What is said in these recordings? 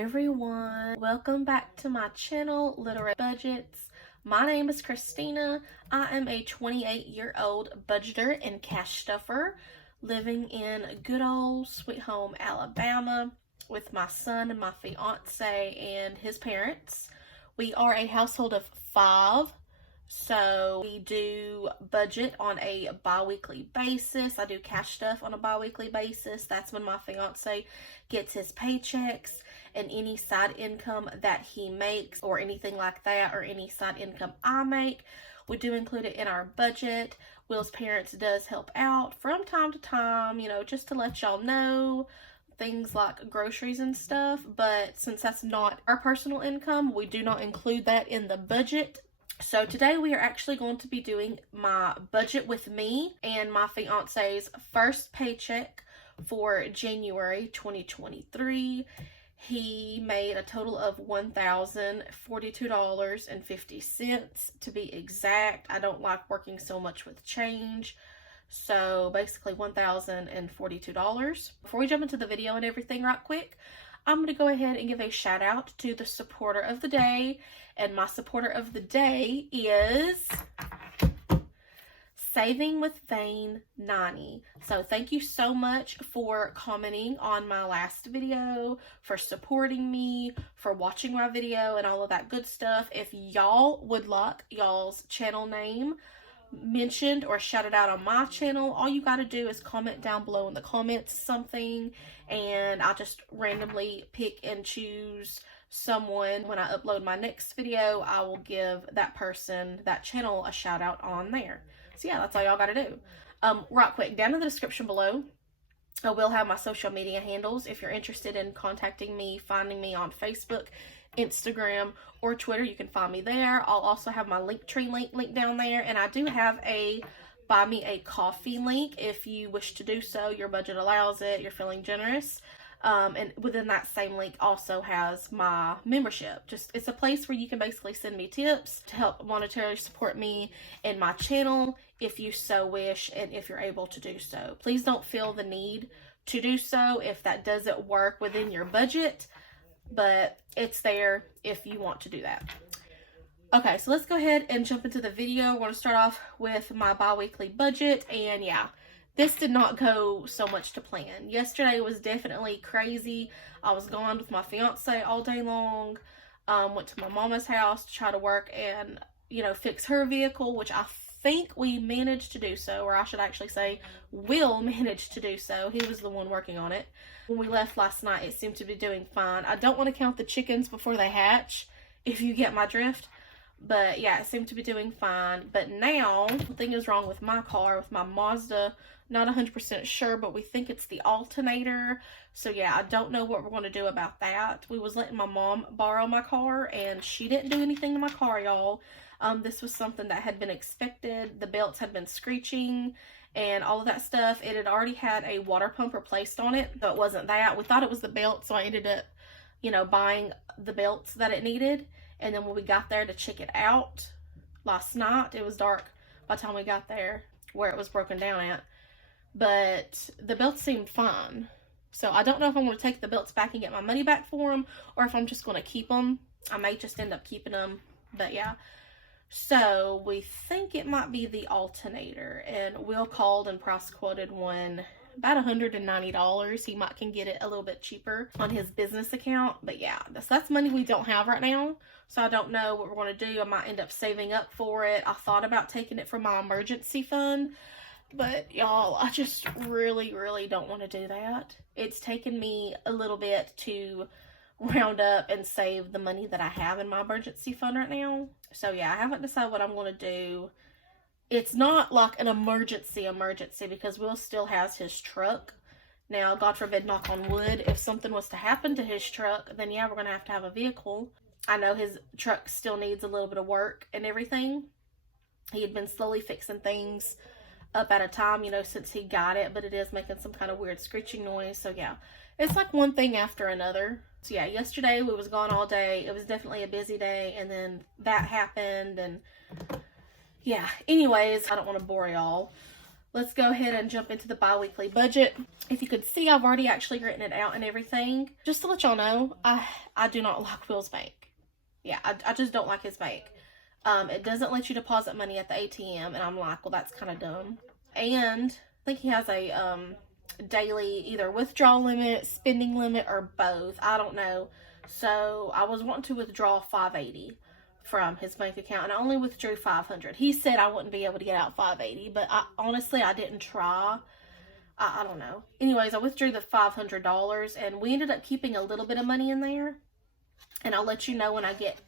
everyone, welcome back to my channel, Literary Budgets. My name is Christina. I am a 28-year-old budgeter and cash stuffer living in good old sweet home Alabama with my son and my fiance and his parents. We are a household of 5, so we do budget on a bi-weekly basis. I do cash stuff on a bi-weekly basis. That's when my fiance gets his paychecks and any side income that he makes or anything like that, or any side income I make. We do include it in our budget. Will's parents does help out from time to time, just to let y'all know, things like groceries and stuff. But since that's not our personal income, we do not include that in the budget. So today we are actually going to be doing my budget with me and my fiance's first paycheck for January 2023. He made a total of $1,042.50 to be exact. I don't like working so much with change. So basically $1,042. Before we jump into the video and everything right quick, I'm going to go ahead and give a shout out to the supporter of the day. And my supporter of the day is Saving with Vane 90. So thank you so much for commenting on my last video, for supporting me, for watching my video and all of that good stuff. If y'all would like y'all's channel name mentioned or shouted out on my channel, all you got to do is comment down below in the comments something, and I'll just randomly pick and choose someone. When I upload my next video, I will give that person, that channel, a shout out on there. So yeah, that's all y'all gotta do. Right quick, down in the description below, I will have my social media handles. If you're interested in contacting me, finding me on Facebook, Instagram, or Twitter, you can find me there. I'll also have my Linktree link down there, and I do have a buy me a coffee link if you wish to do so. Your budget allows it, you're feeling generous. And within that same link also has my membership. It's a place where you can basically send me tips to help monetarily support me and my channel if you so wish, and if you're able to do so. Please don't feel the need to do so if that doesn't work within your budget, but it's there if you want to do that. Okay, so let's go ahead and jump into the video. We're going to start off with my bi-weekly budget, and yeah, this did not go so much to plan. Yesterday was definitely crazy. I was gone with my fiance all day long. Went to my mama's house to try to work and, fix her vehicle, which I think we managed to do so, or I should actually say Will managed to do so. He was the one working on it. When we left last night, it seemed to be doing fine. I don't want to count the chickens before they hatch, if you get my drift. But yeah, it seemed to be doing fine. But now, something is wrong with my car, with my Mazda. Not 100% sure, but we think it's the alternator. So yeah, I don't know what we're going to do about that. We was letting my mom borrow my car, and she didn't do anything to my car, y'all. This was something that had been expected. The belts had been screeching and all of that stuff. It had already had a water pump replaced on it, so it wasn't that. We thought it was the belt, so I ended up, buying the belts that it needed. And then when we got there to check it out last night, it was dark by the time we got there where it was broken down at. But the belts seemed fine. So I don't know if I'm going to take the belts back and get my money back for them, or if I'm just going to keep them. I may just end up keeping them. But yeah. So we think it might be the alternator. And Will called and price quoted one about $190. He can get it a little bit cheaper on his business account. But yeah, that's money we don't have right now. So I don't know what we're going to do. I might end up saving up for it. I thought about taking it from my emergency fund. But y'all, I just really, really don't want to do that. It's taken me a little bit to round up and save the money that I have in my emergency fund right now. So yeah, I haven't decided what I'm going to do. It's not like an emergency because Will still has his truck. Now, God forbid, knock on wood, if something was to happen to his truck, then yeah, we're going to have a vehicle. I know his truck still needs a little bit of work and everything. He had been slowly fixing things up at a time, since he got it, but it is making some kind of weird screeching noise. So yeah, it's like one thing after another. So yeah, yesterday we was gone all day. It was definitely a busy day, and then that happened, and yeah, anyways, I don't want to bore y'all. let's go ahead and jump into the bi-weekly budget. If you could see, I've already actually written it out and everything. Just to let y'all know, I do not like Will's bank. Yeah, I just don't like his bank. It doesn't let you deposit money at the ATM, and I'm like, well, that's kind of dumb. And I think he has a daily either withdrawal limit, spending limit, or both. I don't know. So I was wanting to withdraw $580 from his bank account, and I only withdrew $500. He said I wouldn't be able to get out $580, but honestly, I didn't try. I don't know. Anyways, I withdrew the $500, and we ended up keeping a little bit of money in there. And I'll let you know when I get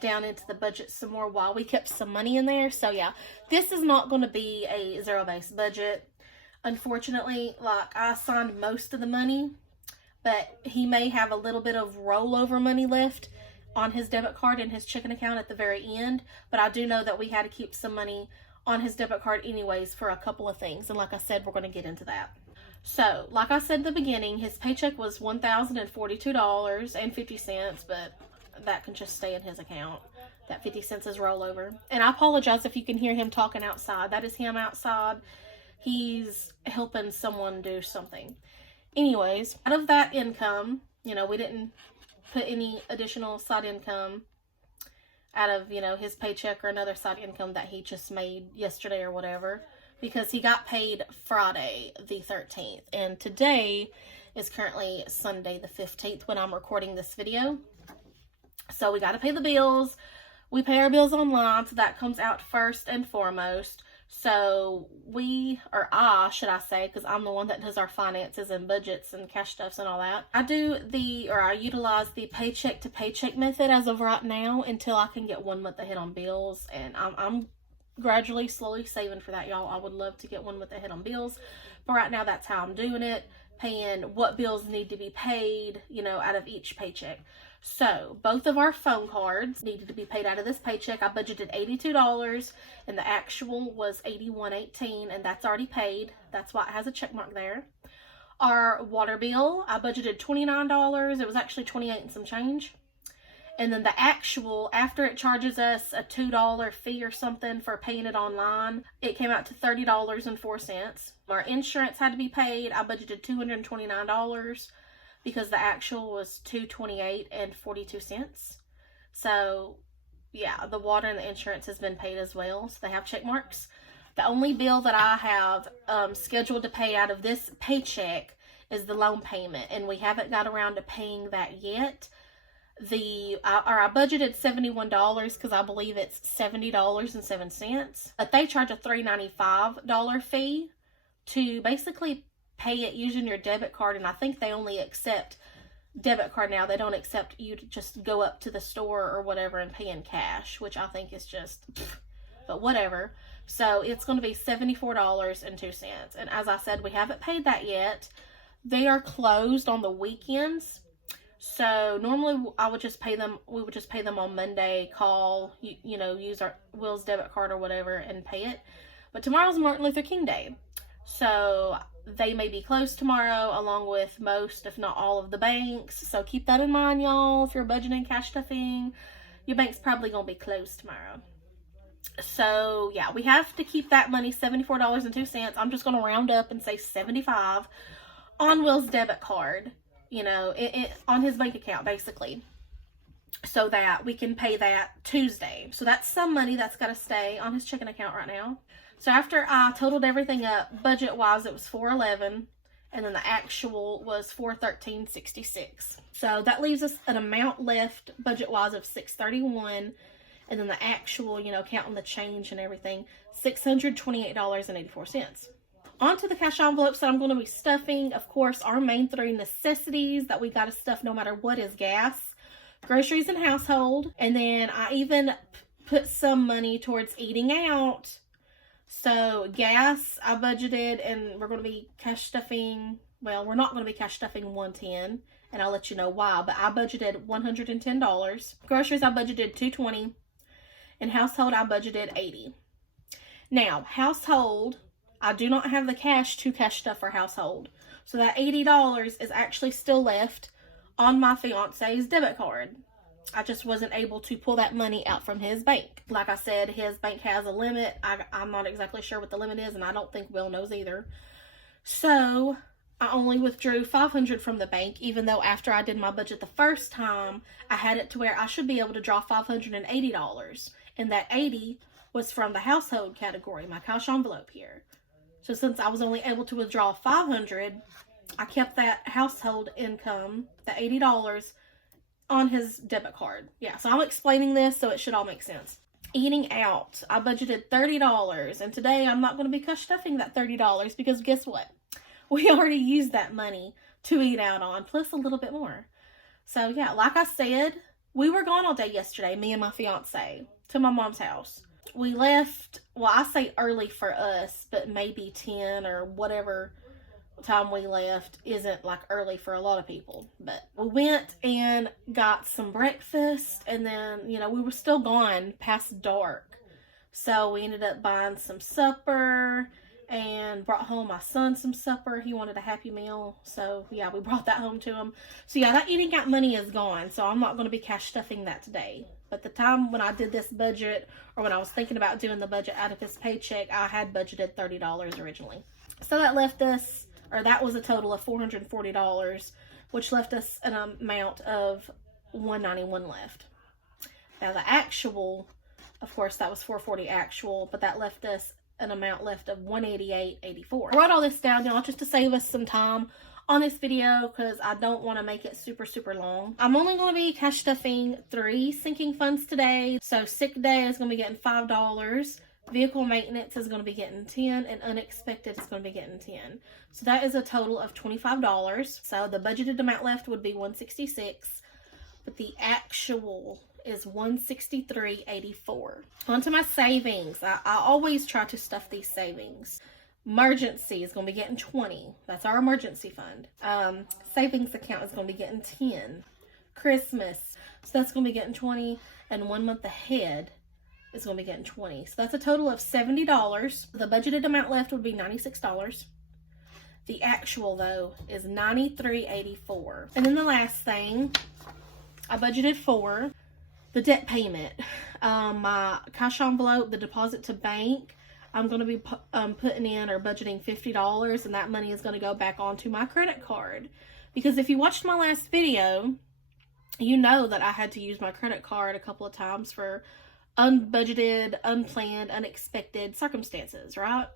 down into the budget some more why we kept some money in there. So yeah, this is not going to be a zero-based budget. Unfortunately, like, I assigned most of the money, but he may have a little bit of rollover money left on his debit card and his checking account at the very end. But I do know that we had to keep some money on his debit card anyways for a couple of things. And like I said, we're going to get into that. So, like I said at the beginning, his paycheck was $1,042.50, but that can just stay in his account. That 50 cents is rollover. And I apologize if you can hear him talking outside. That is him outside. He's helping someone do something. Anyways, out of that income, you know, we didn't put any additional side income out of, you know, his paycheck or another side income that he just made yesterday or whatever, because he got paid Friday the 13th. And today is currently Sunday the 15th when I'm recording this video. So we got to pay the bills. We pay our bills online, so that comes out first and foremost. So I should say, because I'm the one that does our finances and budgets and cash stuffs and all that. I utilize the paycheck to paycheck method as of right now until I can get 1 month ahead on bills. And I'm gradually, slowly saving for that, y'all. I would love to get 1 month ahead on bills. But right now, that's how I'm doing it. Paying what bills need to be paid, you know, out of each paycheck. So, both of our phone cards needed to be paid out of this paycheck. I budgeted $82, and the actual was $81.18, and that's already paid. That's why it has a check mark there. Our water bill, I budgeted $29. It was actually $28 and some change. And then the actual, after it charges us a $2 fee or something for paying it online, it came out to $30.04. Our insurance had to be paid. I budgeted $229. Because the actual was $228.42. So, yeah, the water and the insurance has been paid as well. So they have check marks. The only bill that I have scheduled to pay out of this paycheck is the loan payment. And we haven't got around to paying that yet. I budgeted $71 because I believe it's $70.07. But they charge a $395 fee to basically pay it using your debit card, and I think they only accept debit card now. They don't accept you to just go up to the store or whatever and pay in cash, which I think is just, but whatever. So it's going to be $74.02. And as I said, we haven't paid that yet. They are closed on the weekends. So normally we would just pay them on Monday, call, you know, use our Will's debit card or whatever and pay it. But tomorrow's Martin Luther King Day. So they may be closed tomorrow, along with most, if not all, of the banks. So keep that in mind, y'all. If you're budgeting cash stuffing, your bank's probably going to be closed tomorrow. So, yeah, we have to keep that money, $74.02. I'm just going to round up and say $75 on Will's debit card, you know, on his bank account, basically, so that we can pay that Tuesday. So that's some money that's got to stay on his checking account right now. So after I totaled everything up, budget-wise, it was $411, and then the actual was $413.66. So that leaves us an amount left, budget-wise, of $631, and then the actual, you know, counting the change and everything, $628.84. On to the cash envelopes that I'm going to be stuffing. Of course, our main three necessities that we got to stuff no matter what is gas, groceries, and household. And then I even put some money towards eating out. So gas, I budgeted, and we're going to be cash stuffing, well, we're not going to be cash stuffing $110, and I'll let you know why, but I budgeted $110. Groceries, I budgeted $220, and household, I budgeted $80. Now, household, I do not have the cash to cash stuff for household, so that $80 is actually still left on my fiance's debit card. I just wasn't able to pull that money out from his bank. Like I said, his bank has a limit. I'm not exactly sure what the limit is, and I don't think Will knows either. So I only withdrew $500 from the bank, even though after I did my budget the first time, I had it to where I should be able to draw $580. And that $80 was from the household category, my cash envelope here. So since I was only able to withdraw $500, I kept that household income, the $80, on his debit card. Yeah, so I'm explaining this so it should all make sense. Eating out, I budgeted $30, and today I'm not going to be cash stuffing that $30 because guess what? We already used that money to eat out on, plus a little bit more. So yeah, like I said, we were gone all day yesterday, me and my fiance, to my mom's house. We left, well, I say early for us, but maybe 10 or whatever time we left isn't like early for a lot of people. But we went and got some breakfast, and then, you know, we were still gone past dark. So we ended up buying some supper and brought home my son some supper. He wanted a Happy Meal. So yeah, we brought that home to him. So yeah, that eating out money is gone. So I'm not going to be cash stuffing that today. But the time when I did this budget, or when I was thinking about doing the budget out of his paycheck, I had budgeted $30 originally. So that left us, or that was a total of $440, which left us an amount of $191 left. Now the actual, of course, that was $440 actual, but that left us an amount left of $188.84. I wrote all this down, y'all, just to save us some time on this video because I don't want to make it super long. I'm only going to be cash stuffing 3 sinking funds today. So sick day is going to be getting $5. Vehicle maintenance is going to be getting $10, and unexpected is going to be getting $10. So that is a total of $25. So the budgeted amount left would be $166, but the actual is $163.84. Onto my savings. I always try to stuff these savings. Emergency is going to be getting $20. That's our emergency fund. Savings account is going to be getting $10. Christmas, so that's going to be getting $20, and 1 month ahead is going to be getting $20. So that's a total of $70. The budgeted amount left would be $96. The actual, though, is $93.84. And then the last thing I budgeted for, the debt payment. My cash envelope, the deposit to bank, I'm going to be putting in or budgeting $50, and that money is going to go back onto my credit card. Because if you watched my last video, you know that I had to use my credit card a couple of times for unbudgeted, unplanned, unexpected circumstances, right?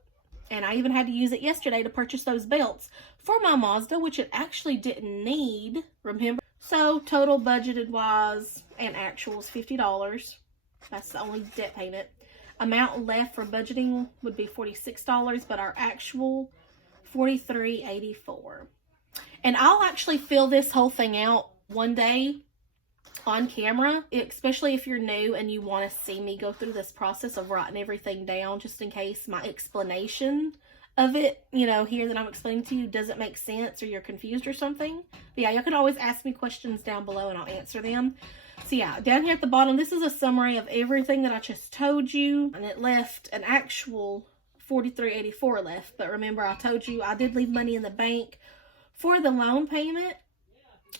And I even had to use it yesterday to purchase those belts for my Mazda, which it actually didn't need, remember? So total budgeted wise and actual is $50. That's the only debt payment. Amount left for budgeting would be $46, but our actual $43.84. And I'll actually fill this whole thing out one day on camera, especially if you're new and you want to see me go through this process of writing everything down, just in case my explanation of it, you know, here that I'm explaining to you doesn't make sense or you're confused or something. But yeah, you can always ask me questions down below and I'll answer them. So yeah, down here at the bottom, this is a summary of everything that I just told you, and it left an actual $43.84 left. But remember, I told you I did leave money in the bank for the loan payment,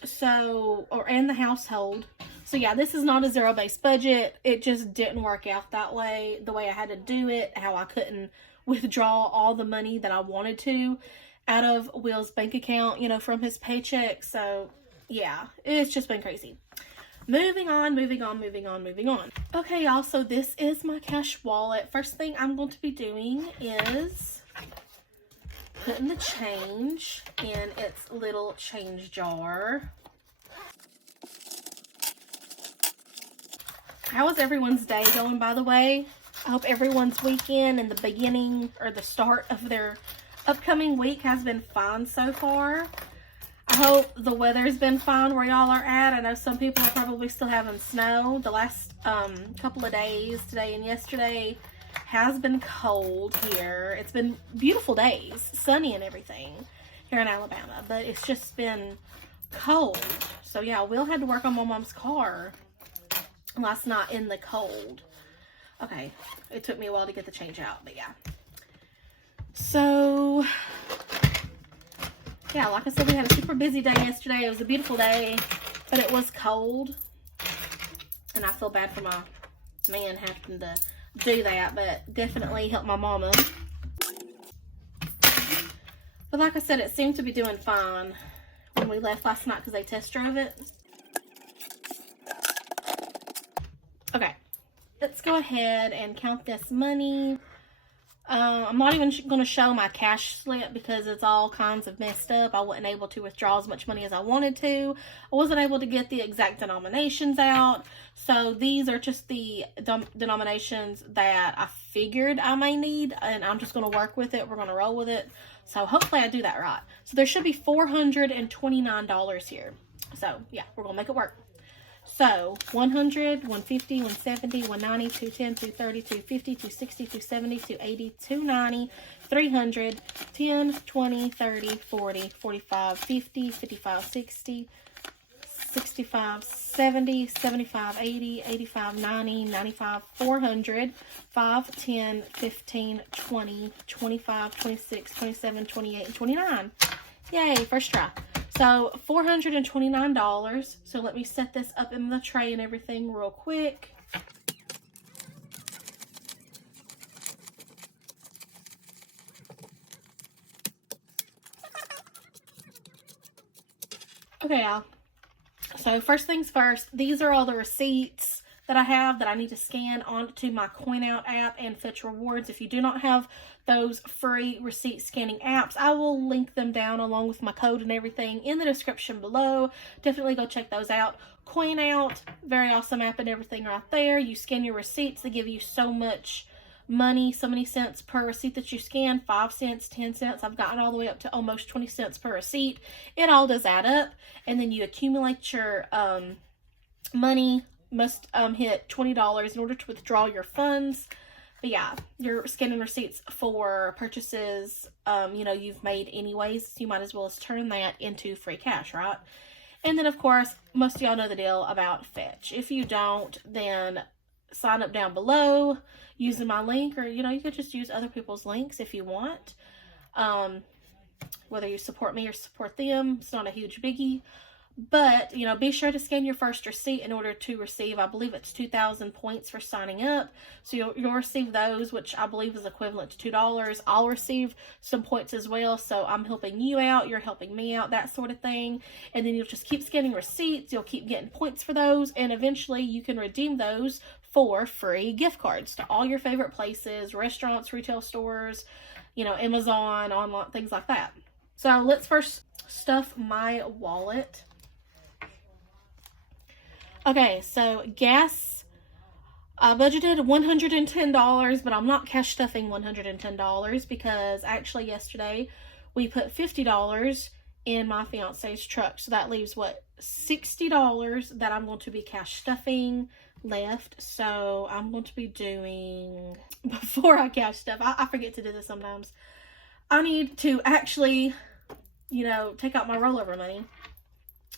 so, and the household. So yeah, this is not a zero-based budget. It just didn't work out that way, the way I had to do it, how I couldn't withdraw all the money that I wanted to out of Will's bank account, you know, from his paycheck. So yeah, it's just been crazy. Moving on. Okay, y'all, so this is my cash wallet. First thing I'm going to be doing is putting the change in its little change jar. How is everyone's day going, by the way? I hope everyone's weekend and the beginning or the start of their upcoming week has been fine so far. I hope the weather's been fine where y'all are at. I know some people are probably still having snow. The last couple of days, today and yesterday, has been cold here. It's been beautiful days, sunny and everything here in Alabama, but it's just been cold. So yeah, Will had to work on my mom's car last night in the cold. Okay, it took me a while to get the change out, but yeah. So yeah, like I said, we had a super busy day yesterday. It was a beautiful day, but it was cold. And I feel bad for my man having to do that, but definitely help my mama. But like I said, it seemed to be doing fine when we left last night because they test drove it. Okay, let's go ahead and count this money. I'm not even going to show my cash slip because it's all kinds of messed up. I wasn't able to withdraw as much money as I wanted to. I wasn't able to get the exact denominations out. So these are just the denominations that I figured I may need, and I'm just going to work with it. We're going to roll with it. So hopefully I do that right. So there should be $429 here. So yeah, we're going to make it work. So 100, 150, 170, 190, 210, 230, 250, 260, 270, 280, 290, 300, 10, 20, 30, 40, 45, 50, 55, 60, 65, 70, 75, 80, 85, 90, 95, 400, 5, 10, 15, 20, 25, 26, 27, 28, and 29. Yay, first try. So $429. So let me set this up in the tray and everything real quick. Okay, y'all. So first things first, these are all the receipts that I have that I need to scan onto my CoinOut app and Fetch Rewards. If you do not have those free receipt scanning apps, I will link them down along with my code and everything in the description below. Definitely go check those out. CoinOut, very awesome app and everything right there. You scan your receipts, they give you so much money, so many cents per receipt that you scan, 5 cents, 10 cents. I've gotten all the way up to almost 20 cents per receipt. It all does add up, and then you accumulate your money. Must hit $20 in order to withdraw your funds. But yeah, you're scanning receipts for purchases you know, you've made anyways, so you might as well turn that into free cash, right? And then of course, most of y'all know the deal about Fetch. If you don't, then sign up down below using my link, or you know, you could just use other people's links if you want. Whether you support me or support them, it's not a huge biggie. But, you know, be sure to scan your first receipt in order to receive, I believe it's 2,000 points for signing up. So you'll receive those, which I believe is equivalent to $2. I'll receive some points as well. So I'm helping you out, you're helping me out, that sort of thing. And then you'll just keep scanning receipts. You'll keep getting points for those. And eventually you can redeem those for free gift cards to all your favorite places, restaurants, retail stores, you know, Amazon, online, things like that. So let's first stuff my wallet. Okay, so gas, I budgeted $110, but I'm not cash stuffing $110 because actually yesterday we put $50 in my fiance's truck. So that leaves, what, $60 that I'm going to be cash stuffing left. So I'm going to be doing, before I cash stuff, I forget to do this sometimes. I need to actually, you know, take out my rollover money.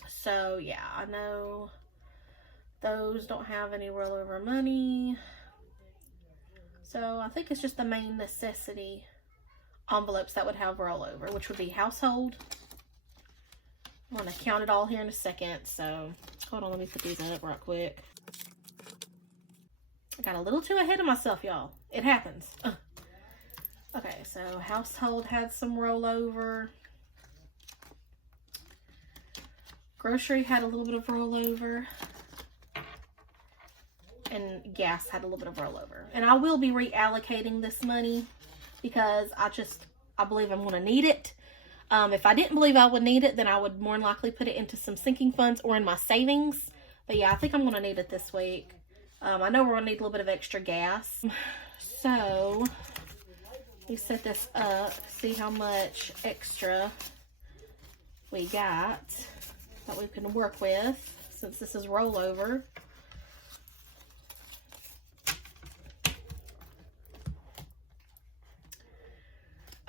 So yeah, I know those don't have any rollover money. So I think it's just the main necessity envelopes that would have rollover, which would be household. I'm going to count it all here in a second. So hold on, let me put these up right quick. I got a little too ahead of myself, y'all. It happens. Okay, so household had some rollover. Grocery had a little bit of rollover. And gas had a little bit of rollover. And I will be reallocating this money because I believe I'm going to need it. If I didn't believe I would need it, then I would more than likely put it into some sinking funds or in my savings. But yeah, I think I'm going to need it this week. I know we're going to need a little bit of extra gas. So, we set this up, see how much extra we got that we can work with since this is rollover.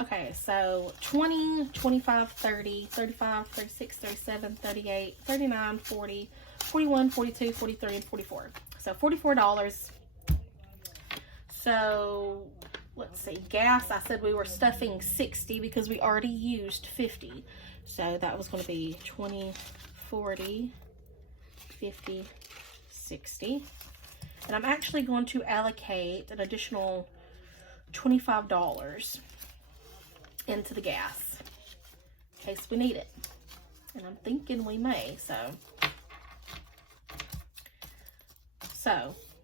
Okay, so 20, 25, 30, 35, 36, 37, 38, 39, 40, 41, 42, 43, and 44. So $44. So let's see, gas, I said we were stuffing 60 because we already used 50. So that was going to be 20, 40, 50, $1.60. And I'm actually going to allocate an additional $25 into the gas in case we need it. And I'm thinking we may, so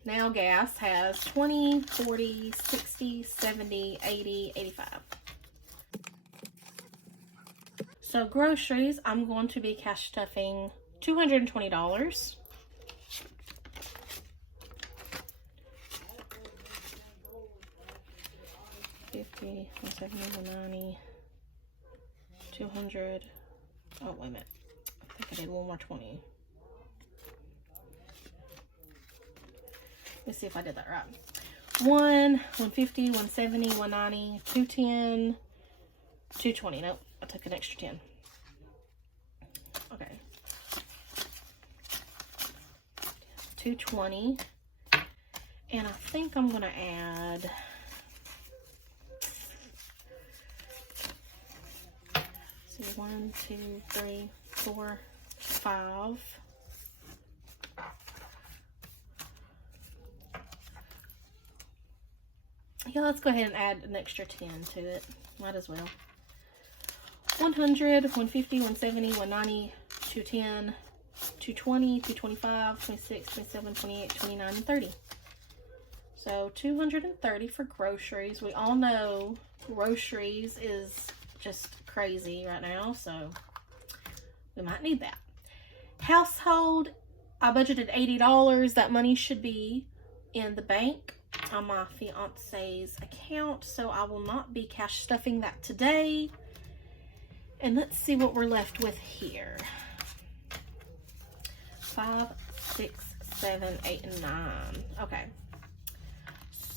now gas has 20, 40, 60, 70, 80, 85. So groceries, I'm going to be cash stuffing $220. $50, $170, $190, $200. Oh, wait a minute. I think I did one more 20. Let's see if I did that right. 150, 170, 190, 210, 220. Nope, I took an extra 10. Okay. 220. And I think I'm going to add... see, 1, 2, 3, 4, 5. Yeah, let's go ahead and add an extra 10 to it. Might as well. 100, 150, 170, 190, 210, 220, 225, 26, 27, 28, 29, and 30. So 230 for groceries. We all know groceries is just crazy right now, so we might need that. Household, I budgeted $80. That money should be in the bank on my fiance's account, so I will not be cash stuffing that today. And let's see what we're left with here. 5, 6, 7, 8, and 9. Okay.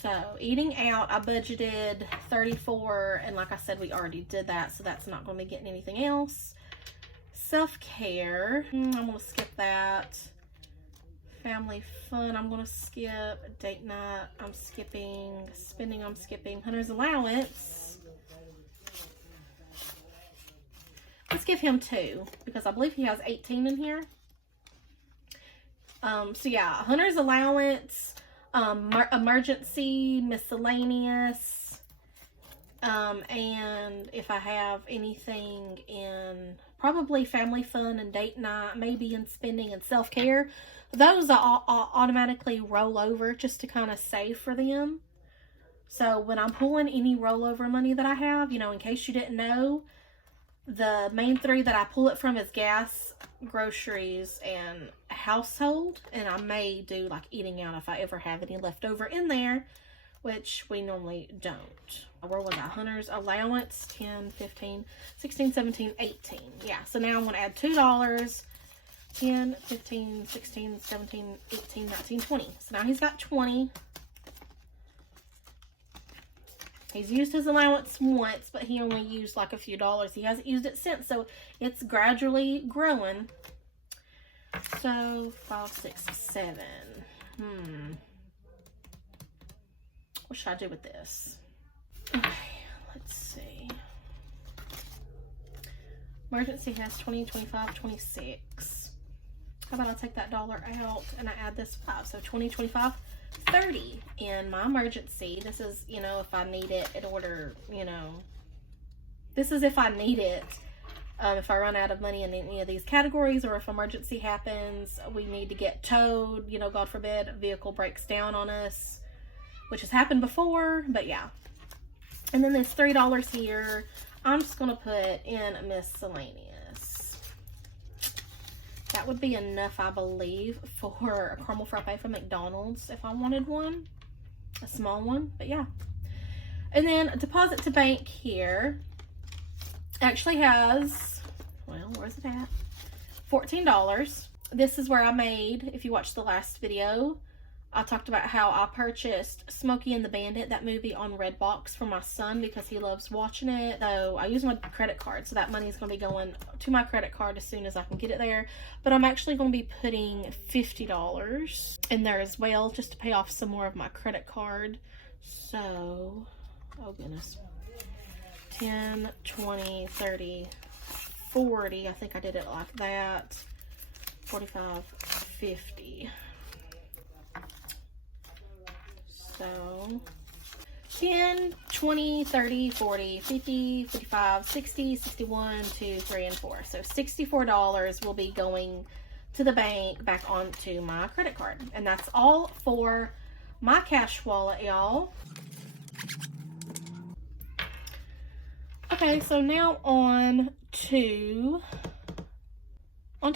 So eating out, I budgeted $34, and like I said, we already did that, so that's not going to be getting anything else. Self-care, I'm going to skip that. Family fun, I'm going to skip. Date night, I'm skipping. Spending, I'm skipping. Hunter's allowance, let's give him 2, because I believe he has 18 in here. So yeah, Hunter's allowance, emergency, miscellaneous, and if I have anything in probably family fun and date night, maybe in spending and self-care, those I'll automatically roll over just to kind of save for them. So when I'm pulling any rollover money that I have, you know, in case you didn't know, the main 3 that I pull it from is gas, groceries, and household. And I may do like eating out if I ever have any left over in there, which we normally don't. Where was I? Hunter's allowance, 10, 15, 16, 17, 18. Yeah, so now I'm going to add $2. 10, 15, 16, 17, 18, 19, 20. So now he's got 20. He's used his allowance once, but he only used like a few dollars. He hasn't used it since, so it's gradually growing. So 5, 6, 7. What should I do with this? Okay, let's see. Emergency has 20, 25, 26. How about I take that $1 out and I add this 5? So 20, 25, 30 in my emergency. This is, you know, if I need it in order, you know, this is if I need it. If I run out of money in any of these categories, or if emergency happens, we need to get towed, you know, God forbid, a vehicle breaks down on us, which has happened before, but yeah. And then this $3 here, I'm just going to put in miscellaneous. That would be enough, I believe, for a caramel frappe from McDonald's if I wanted one. A small one, but yeah. And then deposit to bank here actually has, well, where's it at? $14. This is where I made, if you watched the last video, I talked about how I purchased Smokey and the Bandit, that movie, on Redbox for my son because he loves watching it. So I use my credit card, so that money is going to be going to my credit card as soon as I can get it there. But I'm actually going to be putting $50 in there as well, just to pay off some more of my credit card. So, oh goodness, 10, 20, 30, 40. I think I did it like that. 45, 50. So 10, 20, 30, 40, 50, 55, 60, 61, 2, 3, and 4. So $64 will be going to the bank back onto my credit card. And that's all for my cash wallet, y'all. Okay, so now on to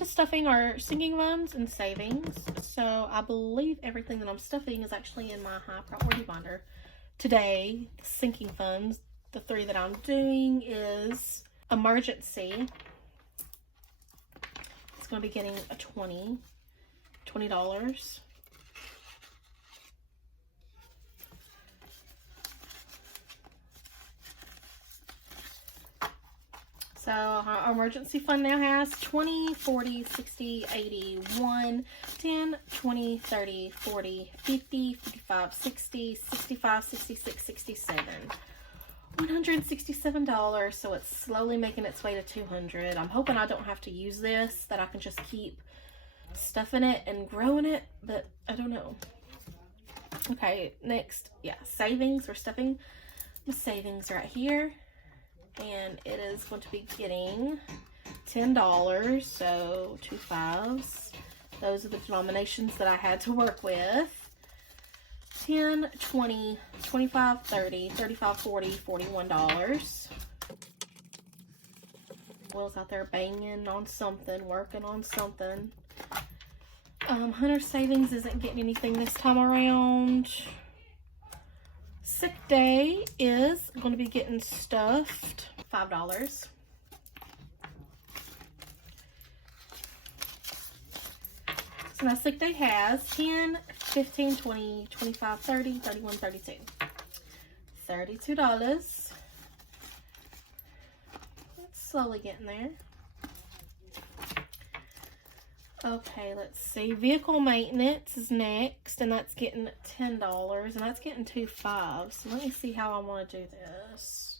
stuffing our sinking funds and savings. So I believe everything that I'm stuffing is actually in my high priority binder. Today, the sinking funds, the 3 that I'm doing is emergency. It's going to be getting a $20. So our emergency fund now has 20, 40, 60, 80, 1, 10, 20, 30, 40, 50, 55, 60, 65, 66, 67. $167, so it's slowly making its way to $200. I'm hoping I don't have to use this, that I can just keep stuffing it and growing it, but I don't know. Okay, next, yeah, savings. We're stuffing the savings right here. And it is going to be getting $10, so 2 5s. Those are the denominations that I had to work with. 10, 20, 25, 30, 35, 40, $41. Will's out there banging on something, working on something. Hunter savings isn't getting anything this time around. Sick day is going to be getting stuffed, $5. So my sick day has 10, 15, 20, 25, 30, 31, 32. $32. It's slowly getting there. Okay, let's see. Vehicle maintenance is next, and that's getting $10, and that's getting 2 5s. So let me see how I want to do this.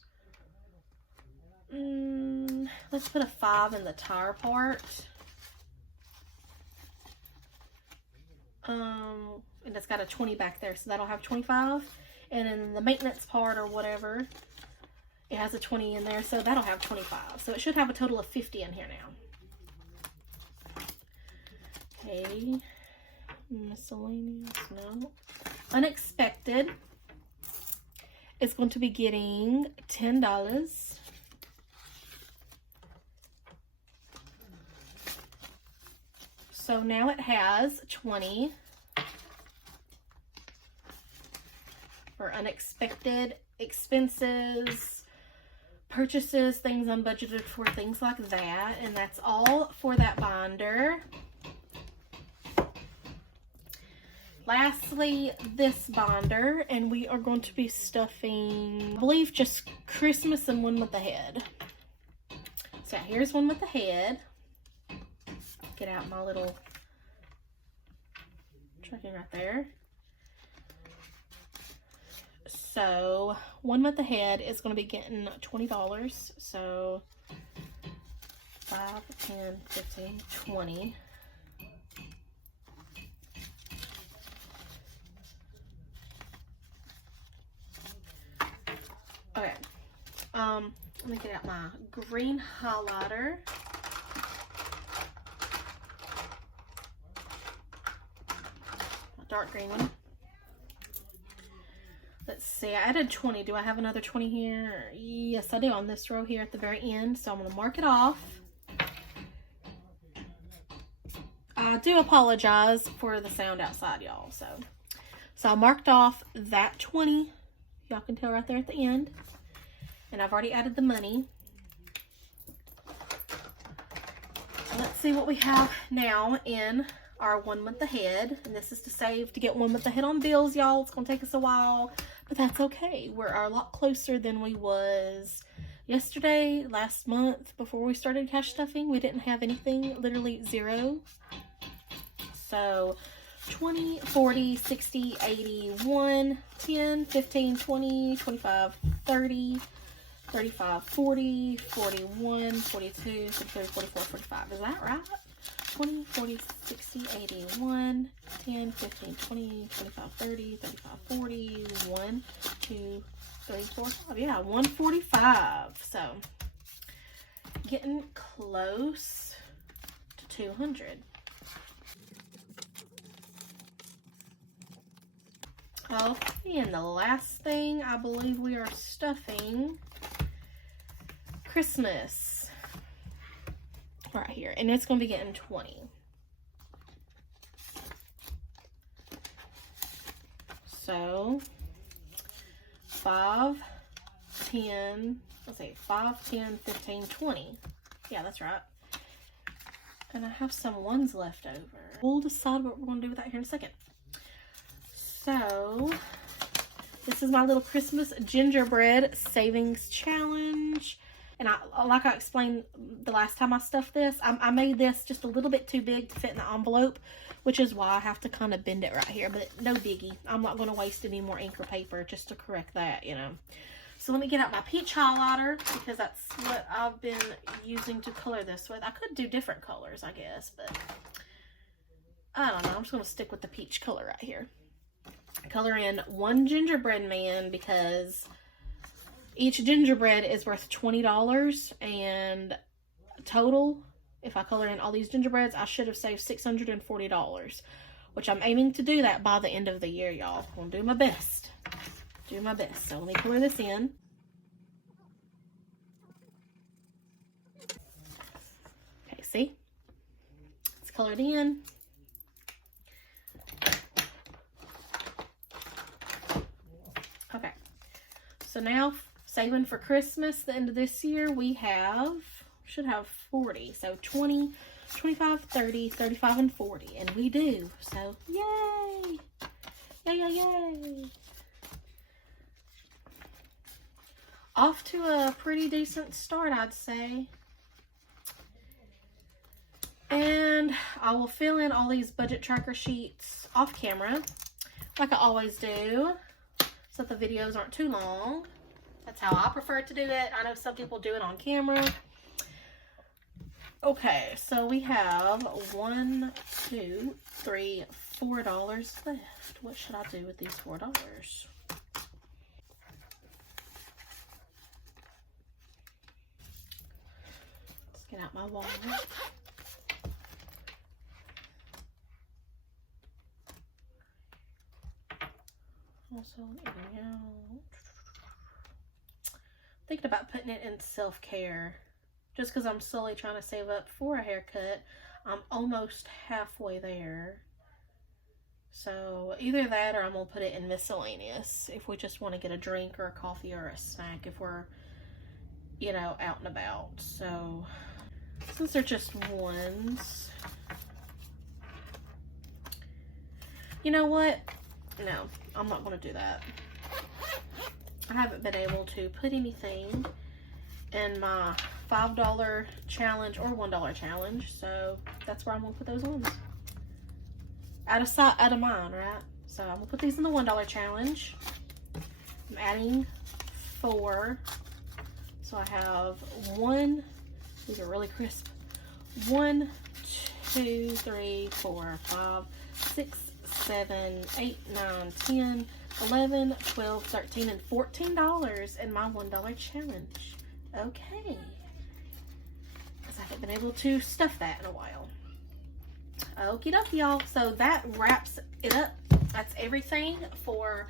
Let's put a 5 in the tire part. And it's got a 20 back there, so that'll have 25. And in the maintenance part or whatever, it has a 20 in there, so that'll have 25. So it should have a total of 50 in here now. Okay, miscellaneous, no. Unexpected is going to be getting $10. So now it has 20 for unexpected expenses, purchases, things unbudgeted for, things like that. And that's all for that binder. Lastly, this binder, and we are going to be stuffing, I believe, just Christmas and one with the head. So here's one with the head. Get out my little tracking right there. So one with the head is going to be getting $20. So 5, 10, 15, 20. Okay, let me get out my green highlighter. My dark green one. Let's see, I added 20. Do I have another 20 here? Yes, I do, on this row here at the very end. So I'm going to mark it off. I do apologize for the sound outside, y'all. So I marked off that 20. Y'all can tell right there at the end. And I've already added the money. So let's see what we have now in our one with the head. And this is to save to get one with the head on bills, y'all. It's going to take us a while, but that's okay. We're a lot closer than we was yesterday, last month, before we started cash stuffing. We didn't have anything, literally zero. So 20, 40, 60, 80, 1, 10, 15, 20, 25, 30, 35, 40, 41, 42, 43, 44, 45. Is that right? 20, 40, 60, 80, 1, 10, 15, 20, 25, 30, 35, 40, 1, 2, 3, 4, 5. Yeah, 145. So getting close to 200. Okay, and the last thing I believe we are stuffing, Christmas, right here, and it's going to be getting 20. So 5, 10, let's see, 5, 10, 15, 20. Yeah, that's right. And I have some ones left over. We'll decide what we're going to do with that here in a second. So, this is my little Christmas gingerbread savings challenge. And like I explained the last time I stuffed this, I made this just a little bit too big to fit in the envelope, which is why I have to kind of bend it right here. But no biggie. I'm not going to waste any more ink or paper just to correct that, you know. So let me get out my peach highlighter, because that's what I've been using to color this with. I could do different colors, I guess, but I don't know. I'm just going to stick with the peach color right here. Color in one gingerbread man, because each gingerbread is worth $20, and total, if I color in all these gingerbreads, I should have saved $640, which I'm aiming to do that by the end of the year, y'all. I'm going to do my best. Do my best. So let me color this in. Okay, see? It's colored in. Okay. So now, saving for Christmas, the end of this year, we should have 40. So 20, 25, 30, 35, and 40. And we do. So, yay! Yay, yay, yay! Off to a pretty decent start, I'd say. And I will fill in all these budget tracker sheets off camera, like I always do, so that the videos aren't too long. That's how I prefer to do it. I know some people do it on camera. Okay, so we have $1, 2, 3, $4 left. What should I do with these $4? Get out my wallet. Also, thinking about putting it in self-care, just because I'm slowly trying to save up for a haircut. I'm almost halfway there. So either that, or I'm gonna put it in miscellaneous if we just want to get a drink or a coffee or a snack if we're, you know, out and about. So since they're just ones, you know what? No, I'm not going to do that. I haven't been able to put anything in my $5 challenge or $1 challenge, so that's where I'm going to put those ones. Out of mine, right? So I'm going to put these in the $1 challenge. I'm adding 4. So I have 1. These are really crisp. 1, 2, 3, 4, 5, 6, 7, 8, 9, 10, 11, 12, 13, and $14 in my $1 challenge. Okay. Because I haven't been able to stuff that in a while. Okie dokie, y'all. So that wraps it up. That's everything for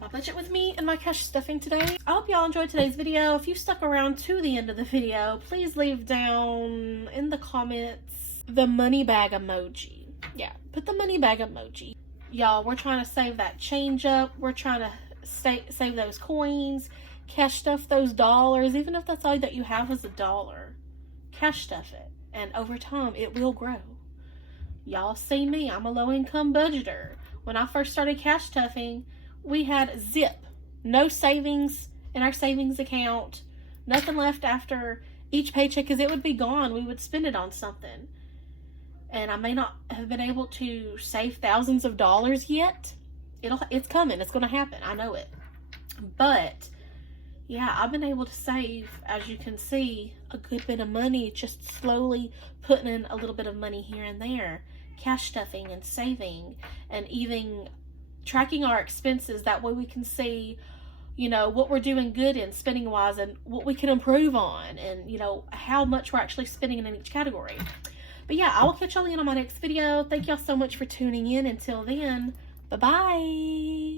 my budget with me and my cash stuffing today. I hope y'all enjoyed today's video. If you stuck around to the end of the video, please leave down in the comments the money bag emoji. Yeah, put the money bag emoji. Y'all, we're trying to save that change up. We're trying to save those coins, cash stuff those dollars. Even if that's all that you have is $1, cash stuff it, and over time it will grow. Y'all see me, I'm a low-income budgeter. When I first started cash stuffing, we had zip, no savings in our savings account, nothing left after each paycheck, because it would be gone. We would spend it on something. And I may not have been able to save thousands of dollars yet. It's coming. It's going to happen. I know it. But, yeah, I've been able to save, as you can see, a good bit of money, just slowly putting in a little bit of money here and there, cash stuffing and saving, and even tracking our expenses. That way we can see, you know, what we're doing good in spending wise and what we can improve on, and, you know, how much we're actually spending in each category. But yeah, I will catch y'all in on my next video. Thank y'all so much for tuning in. Until then, bye-bye.